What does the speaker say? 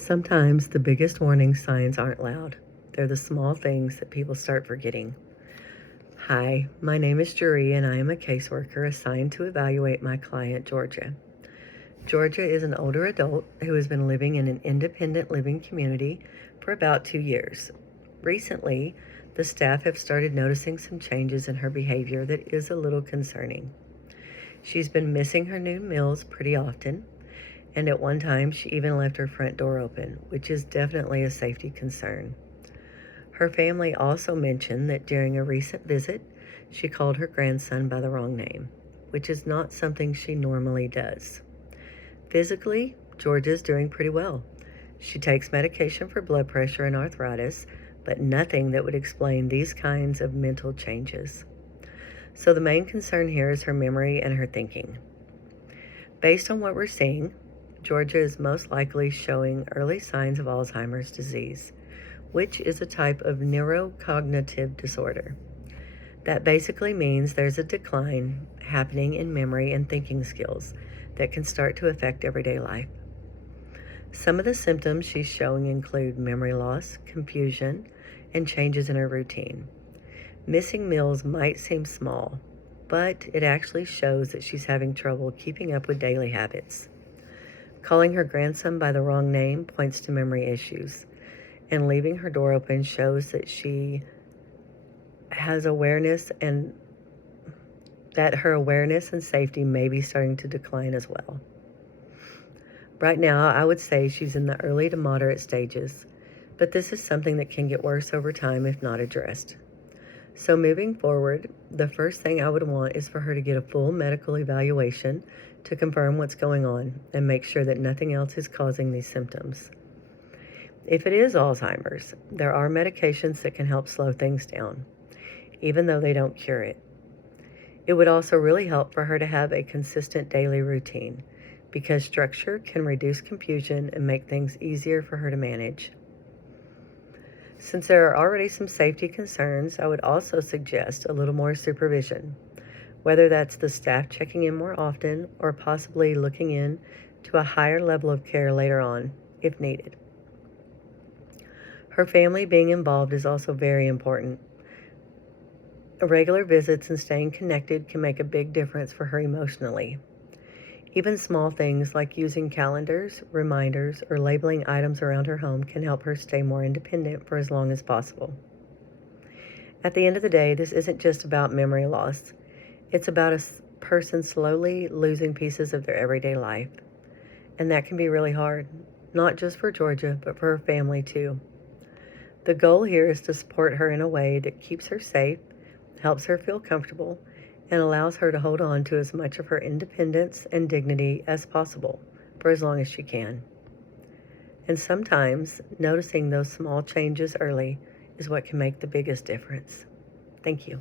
Sometimes the biggest warning signs aren't loud. They're the small things that people start forgetting. Hi, my name is Jury and I am a caseworker assigned to evaluate my client, Georgia. Georgia is an older adult who has been living in an independent living community for about 2 years. Recently, the staff have started noticing some changes in her behavior that is a little concerning. She's been missing her noon meals pretty often, and at one time she even left her front door open, which is definitely a safety concern. Her family also mentioned that during a recent visit, she called her grandson by the wrong name, which is not something she normally does. Physically, Georgia's doing pretty well. She takes medication for blood pressure and arthritis, but nothing that would explain these kinds of mental changes. So the main concern here is her memory and her thinking. Based on what we're seeing, Georgia is most likely showing early signs of Alzheimer's disease, which is a type of neurocognitive disorder. That basically means there's a decline happening in memory and thinking skills that can start to affect everyday life. Some of the symptoms she's showing include memory loss, confusion, and changes in her routine. Missing meals might seem small, but it actually shows that she's having trouble keeping up with daily habits. Calling her grandson by the wrong name points to memory issues, and leaving her door open shows that she has awareness and that her awareness and safety may be starting to decline as well. Right now, I would say she's in the early to moderate stages, but this is something that can get worse over time if not addressed. So moving forward, the first thing I would want is for her to get a full medical evaluation to confirm what's going on and make sure that nothing else is causing these symptoms. If it is Alzheimer's, there are medications that can help slow things down, even though they don't cure it. It would also really help for her to have a consistent daily routine, because structure can reduce confusion and make things easier for her to manage. Since there are already some safety concerns, I would also suggest a little more supervision, whether that's the staff checking in more often or possibly looking in to a higher level of care later on if needed. Her family being involved is also very important. Regular visits and staying connected can make a big difference for her emotionally. Even small things like using calendars, reminders, or labeling items around her home can help her stay more independent for as long as possible. At the end of the day, this isn't just about memory loss. It's about a person slowly losing pieces of their everyday life. And that can be really hard, not just for Georgia, but for her family too. The goal here is to support her in a way that keeps her safe, helps her feel comfortable, and allows her to hold on to as much of her independence and dignity as possible for as long as she can. And sometimes noticing those small changes early is what can make the biggest difference. Thank you.